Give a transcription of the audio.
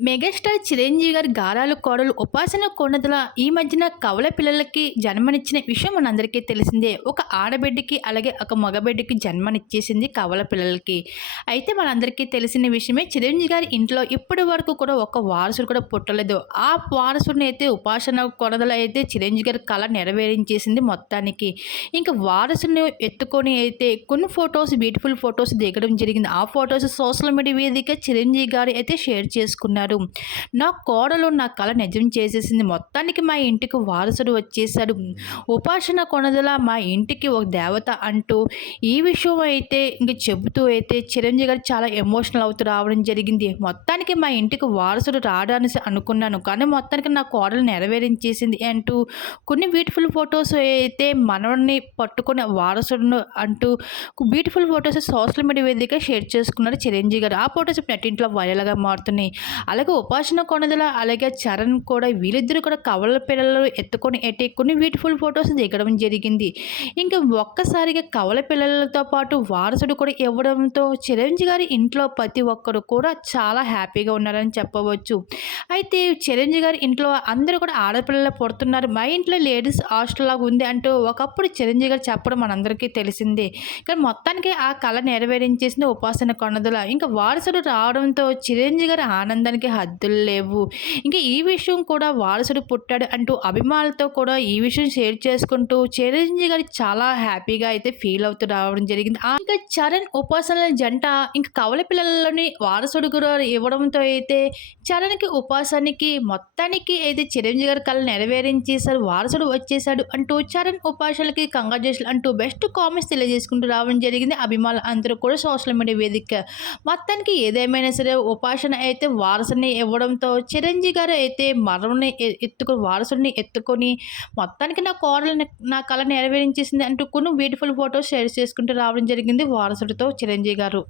Megastar Chiranjeevi గారి గారాలు కోడలు ఉపాసన కొనదల ఈ మధ్యన కవల పిల్లలకి జన్మనిచ్చిన విషయం మనందరికీ తెలిసిందే. ఒక ఆడబిడ్డకి అలాగే ఒక మగబిడ్డకి జన్మనిచ్చేసింది కవల పిల్లలకి. అయితే మనందరికీ తెలిసిన విషయమే చిరంజీవి గారి ఇంట్లో ఇప్పటి వరకు కూడా ఒక వారసుడు కూడా పుట్టలేదు. ఆ వారసుడిని అయితే ఉపాసన కొనదల అయితే చిరంజీవి గారి కళ నెరవేరించేసింది మొత్తానికి. ఇంకా వారసుని ఎత్తుకొని అయితే కొన్ని ఫొటోస్ బ్యూటిఫుల్ ఫొటోస్ దిగడం జరిగింది. ఆ ఫొటోస్ సోషల్ మీడియా వేదిక చిరంజీవి గారు అయితే షేర్ చేసుకున్నారు. నా కోడలు నా కళ నిజం చేసేసింది. మొత్తానికి మా ఇంటికి వారసుడు వచ్చేసాడు ఉపాసన కొనదల మా ఇంటికి ఒక దేవత అంటూ ఈ విషయం అయితే ఇంక చెబుతూ అయితే చిరంజీవి గారు చాలా ఎమోషనల్ అవుతూ రావడం జరిగింది. మొత్తానికి మా ఇంటికి వారసుడు రావడానికి అనుకున్నాను. కానీ మొత్తానికి నా కోడలు నెరవేరించేసింది అంటూ కొన్ని బ్యూటిఫుల్ ఫొటోస్ అయితే మనవడిని పట్టుకునే వారసుడును అంటూ బ్యూటిఫుల్ ఫొటోస్ సోషల్ మీడియా వేదిక షేర్ చేసుకున్నారు చిరంజీవి గారు. ఆ ఫొటోస్ నెట్టింట్లో వైరల్గా మారుతున్నాయి. అలాగే ఉపాసన కొనదల అలాగే చరణ్ కూడా వీళ్ళిద్దరు కూడా కవల పిల్లలు ఎత్తుకొని ఎట్టెక్కుని బ్యూటిఫుల్ ఫొటోస్ దిగడం జరిగింది. ఇంకా ఒక్కసారిగా కవల పిల్లలతో పాటు వారసుడు కూడా ఇవ్వడంతో చిరంజీవి గారి ఇంట్లో ప్రతి ఒక్కరు కూడా చాలా హ్యాపీగా ఉన్నారని చెప్పవచ్చు. అయితే చిరంజీవి గారి ఇంట్లో అందరూ కూడా ఆడపిల్లలు పుడుతున్నారు. మా ఇంట్లో లేడీస్ హాస్టల్ లాగా ఉంది అంటూ ఒకప్పుడు చిరంజీవి గారు చెప్పడం మనందరికీ తెలిసిందే. కానీ మొత్తానికి ఆ కళ నెరవేరించేసింది ఉపాసన కొనదల ఇంకా వారసుడు రావడంతో చిరంజీవి గారి ఆనందానికి హద్దులు లేవు. ఇంకా ఈ విషయం కూడా వారసుడు పుట్టాడు అంటూ అభిమానులతో కూడా ఈ విషయం షేర్ చేసుకుంటూ చిరంజీవి గారు చాలా హ్యాపీగా అయితే ఫీల్ అవుతూ రావడం జరిగింది. ఇంకా చరణ్ ఉపాసన జంట ఇంకా కవల పిల్లలని వారసుడు కూడా ఇవ్వడంతో అయితే చరణ్కి ఉపాసనకి మొత్తానికి అయితే చిరంజీవి గారి కళ నెరవేరించేశారు వారసుడు వచ్చేసాడు అంటూ చరణ్ ఉపాసనలకి కంగ్రాచులేషన్ అంటూ బెస్ట్ కామెంట్స్ తెలియజేసుకుంటూ రావడం జరిగింది. అభిమానులు అందరూ కూడా సోషల్ మీడియా వేదిక మొత్తానికి ఏదేమైనా సరే ఉపాసన అయితే వారసుని ఇవ్వడంతో చిరంజీవి గారు అయితే మరణని ఎత్తుకొని వారసుడిని ఎత్తుకొని మొత్తానికి నా కోడలు నా కళ నెరవేరించేసింది అంటూ కొన్ని బ్యూటిఫుల్ ఫొటోస్ షేర్ చేసుకుంటూ రావడం జరిగింది వారసుడితో చిరంజీవి గారు.